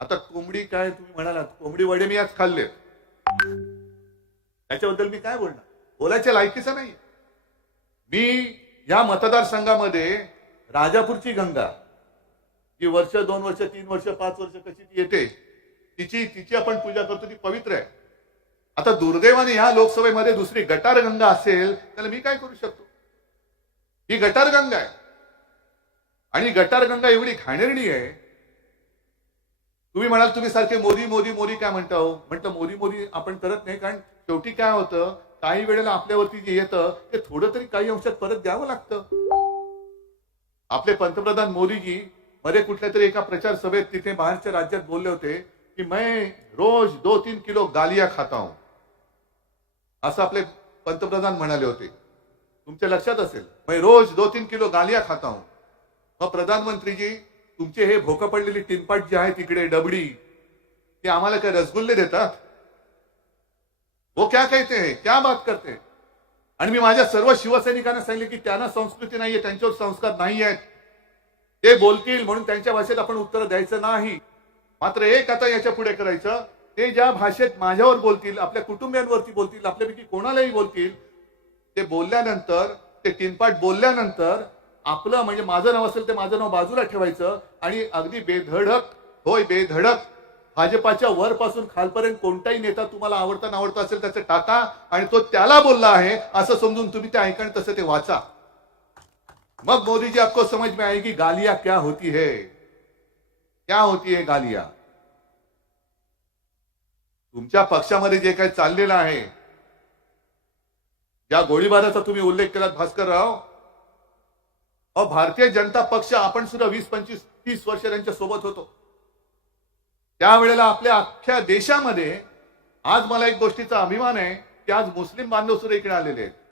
आता कोंबडी काय तुम्ही म्हणालात? कोंबडी वडे मी आज खाल्ले. त्याच्याबद्दल मी काय बोलणार? बोलायच्या लायकीचं नाही. मी या मतदारसंघामध्ये राजापूरची गंगा जी वर्ष दोन वर्ष तीन वर्ष पाच वर्ष कशी ती येते तिची तिची आपण पूजा करतो ती पवित्र आहे. आता दुर्दैवाने ह्या लोकसभेमध्ये दुसरी गटार गंगा असेल त्याला मी काय करू शकतो? ही गटार गंगा आहे. आणि गटार गंगा एवढी घाणेरडी आहे तुम्ही म्हणाल तुम्ही सारखे मोदी मोदी मोदी काय म्हणता हो? म्हटलं मोदी मोदी आपण करत नाही कारण शेवटी काय होतं काही वेळेला आपल्यावरती जे येतं ते थोडं तरी काही अंशात परत द्यावं लागतं. आपले पंतप्रधान मोदीजी मध्ये कुठल्या तरी एका प्रचार सभेत तिथे बाहेरच्या राज्यात बोलले होते की मैं रोज दो तीन किलो गालिया खाता हूं. असं आपले पंतप्रधान म्हणाले होते. तुमच्या लक्षात असेल मैं रोज दो तीन किलो गालिया खाता हूं. मग प्रधानमंत्रीजी तुमचे हे भोकं पडलेली टिनपाट जी आहे तिकडे डबडी ते आम्हाला काय रसगुल्ले देतात? वो क्या कहते हैं? क्या बात करते हैं? आणि मी माझ्या सर्व शिवसैनिकांना सांगितले की त्यांना संस्कृती नाहीये त्यांच्यावर संस्कार नाही आहेत ते बोलतील म्हणून त्यांच्या भाषेत आपण उत्तर द्यायचं नाही. मात्र एक आता याच्यापुढे करायचं ते ज्या भाषेत माझ्यावर बोलतील आपल्या कुटुंबियांवरती बोलतील आपल्यापैकी कोणालाही बोलतील ते बोलल्यानंतर ते टिनपाट बोलल्यानंतर आपलं म्हणजे माझं नाव असेल ते माझं नाव बाजूला ठेवायचं आणि अगदी बेधडक होय बेधडक. भाजपाच्या वरपासून खालपर्यंत कोणताही नेता तुम्हाला आवडता नावडता असेल त्याचं टाका आणि तो त्याला बोलला आहे असं समजून तुम्ही ते ऐका तसं ते वाचा. मग मोदीजी आपको समझ में आएगी गालिया क्या होती है? क्या होती है गालिया? तुमच्या पक्षामध्ये जे काही चाललेलं आहे ज्या गोळीबाराचा तुम्ही उल्लेख केलात भास्कर भारतीय जनता पक्ष आपण सुद्धा वीस पंचवीस तीस वर्ष त्यांच्यासोबत होतो. त्यावेळेला आपल्या अख्ख्या देशामध्ये आज मला एक गोष्टीचा अभिमान आहे की आज मुस्लिम बांधव सुद्धा इकडे आलेले आहेत.